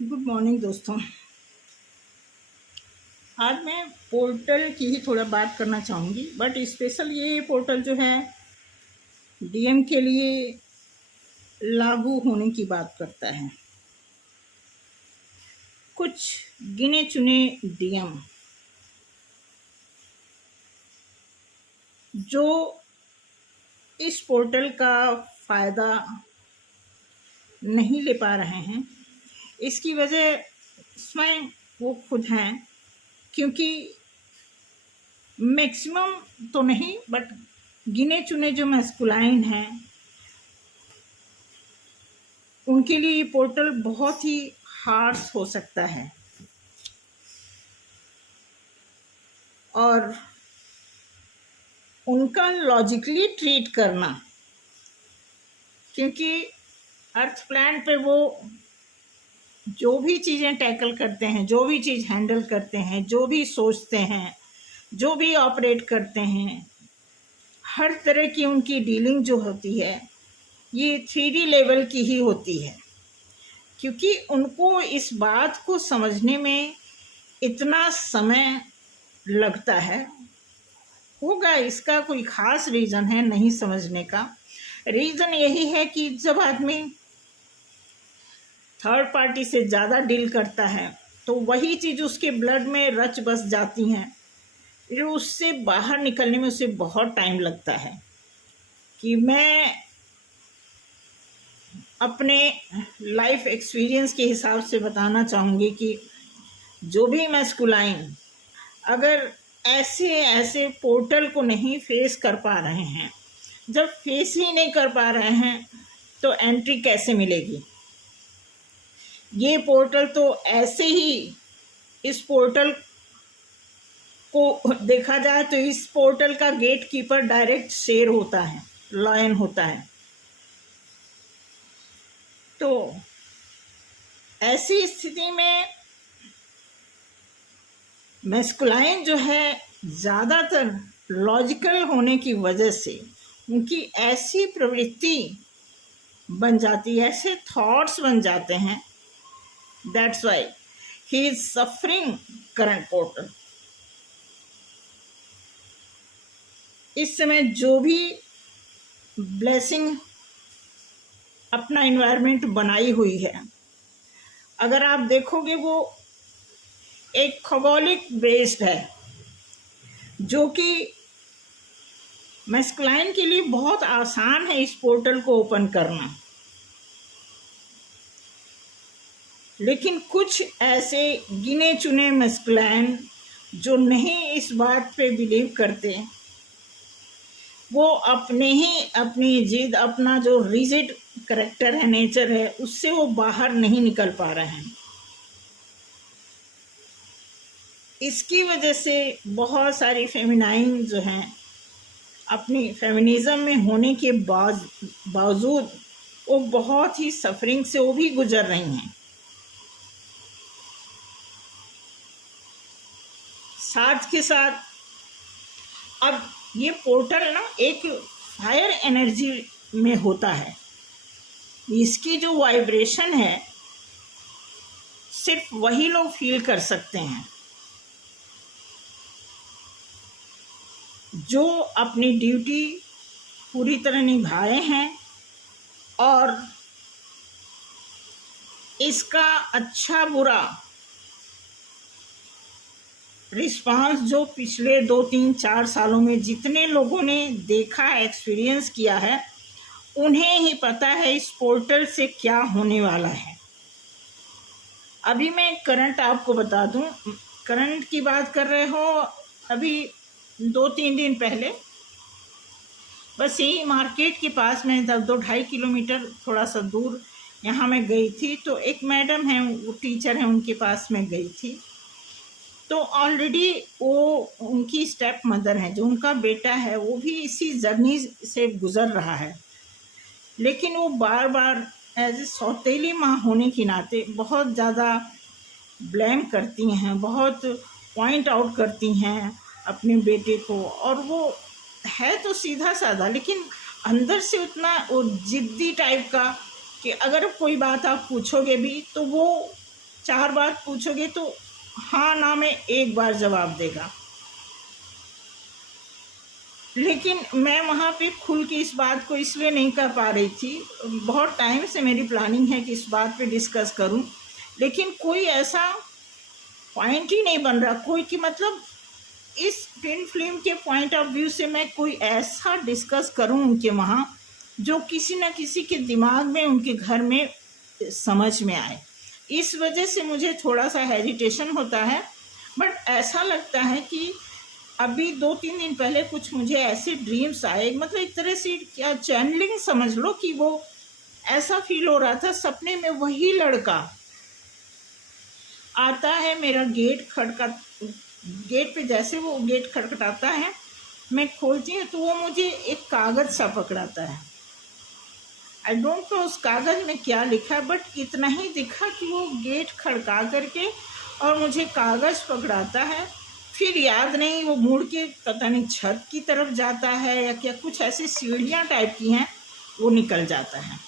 Good morning दोस्तों। आज मैं पोर्टल की ही थोड़ा बात करना चाहूँगी, बट स्पेशल ये पोर्टल जो है डीएम के लिए लागू होने की बात करता है। कुछ गिने चुने डीएम जो इस पोर्टल का फ़ायदा नहीं ले पा रहे हैं, इसकी वजह स्वयं वो खुद हैं, क्योंकि मैक्सिमम तो नहीं बट गिने चुने जो मैस्कुलाइन हैं उनके लिए ये पोर्टल बहुत ही हार्श हो सकता है। और उनका लॉजिकली ट्रीट करना, क्योंकि अर्थ प्लान पे वो जो भी चीज़ें टैकल करते हैं, जो भी चीज़ हैंडल करते हैं, जो भी सोचते हैं, जो भी ऑपरेट करते हैं, हर तरह की उनकी डीलिंग जो होती है ये 3D लेवल की ही होती है, क्योंकि उनको इस बात को समझने में इतना समय लगता है। होगा इसका कोई ख़ास रीज़न है नहीं समझने का। रीज़न यही है कि जब आदमी थर्ड पार्टी से ज़्यादा डील करता है तो वही चीज़ उसके ब्लड में रच बस जाती हैं, फिर उससे बाहर निकलने में उसे बहुत टाइम लगता है। कि मैं अपने लाइफ एक्सपीरियंस के हिसाब से बताना चाहूँगी कि जो भी मैस्कुलाइन अगर ऐसे पोर्टल को नहीं फेस कर पा रहे हैं, जब फेस ही नहीं कर पा रहे हैं तो एंट्री कैसे मिलेगी। ये पोर्टल तो ऐसे ही, इस पोर्टल को देखा जाए तो इस पोर्टल का गेट कीपर डायरेक्ट शेर होता है, लायन होता है। तो ऐसी स्थिति में मैस्कुलाइन जो है ज़्यादातर लॉजिकल होने की वजह से उनकी ऐसी प्रवृत्ति बन जाती है, ऐसे थॉट्स बन जाते हैं, that's why he is suffering current portal. इस समय जो भी ब्लेसिंग अपना इन्वायरमेंट बनाई हुई है, अगर आप देखोगे वो एक खगोलिक बेस्ड है, जो कि मैस्कुलाइन के लिए बहुत आसान है इस पोर्टल को ओपन करना। लेकिन कुछ ऐसे गिने चुने मैस्कुलाइन जो नहीं इस बात पे बिलीव करते, वो अपनी जिद, अपना जो रिजिड करेक्टर है, नेचर है, उससे वो बाहर नहीं निकल पा रहे हैं। इसकी वजह से बहुत सारी फेमिनाइन जो हैं अपनी फेमिनिज्म में होने के बावजूद वो बहुत ही सफरिंग से वो भी गुजर रही हैं। साथ के साथ अब ये पोर्टल ना एक फायर एनर्जी में होता है, इसकी जो वाइब्रेशन है सिर्फ वही लोग फील कर सकते हैं जो अपनी ड्यूटी पूरी तरह निभाए हैं और इसका अच्छा बुरा रिस्पांस जो पिछले 2-3-4 सालों में जितने लोगों ने देखा, एक्सपीरियंस किया है, उन्हें ही पता है इस पोर्टल से क्या होने वाला है। अभी मैं करंट आपको बता दूं, करंट की बात कर रहे हो, अभी 2-3 दिन पहले बस यही मार्केट के पास में 2-2.5 किलोमीटर थोड़ा सा दूर यहाँ मैं गई थी, तो एक मैडम है, वो टीचर है, उनके पास में गई थी। तो ऑलरेडी वो उनकी स्टेप मदर है, जो उनका बेटा है वो भी इसी जर्नी से गुज़र रहा है, लेकिन वो बार बार एज ए सौतेली माँ होने के नाते बहुत ज़्यादा ब्लेम करती हैं, बहुत पॉइंट आउट करती हैं अपने बेटे को। और वो है तो सीधा साधा, लेकिन अंदर से उतना वो ज़िद्दी टाइप का कि अगर कोई बात आप पूछोगे भी तो वो 4 बार पूछोगे तो हाँ ना में एक बार जवाब देगा। लेकिन मैं वहाँ पे खुल के इस बात को इसलिए नहीं कर पा रही थी, बहुत टाइम से मेरी प्लानिंग है कि इस बात पे डिस्कस करूं, लेकिन कोई ऐसा पॉइंट ही नहीं बन रहा, कोई कि मतलब इस ट्विन फिल्म के पॉइंट ऑफ व्यू से मैं कोई ऐसा डिस्कस करूं उनके वहाँ जो किसी न किसी के दिमाग में, उनके घर में समझ में आए। इस वजह से मुझे थोड़ा सा हेजिटेशन होता है। बट ऐसा लगता है कि अभी 2-3 दिन पहले कुछ मुझे ऐसे ड्रीम्स आए, मतलब एक तरह से क्या चैनलिंग समझ लो, कि वो ऐसा फील हो रहा था सपने में वही लड़का आता है, मेरा गेट पे जैसे वो गेट खटखटाता है, मैं खोलती हूँ तो वो मुझे एक कागज़ सा पकड़ाता है। आई डोंट नो उस कागज़ में क्या लिखा है, बट इतना ही दिखा कि वो गेट खड़का करके और मुझे कागज़ पकड़ाता है। फिर याद नहीं, वो मुड़ के पता नहीं छत की तरफ जाता है या क्या, कुछ ऐसी सीढ़ियाँ टाइप की हैं, वो निकल जाता है।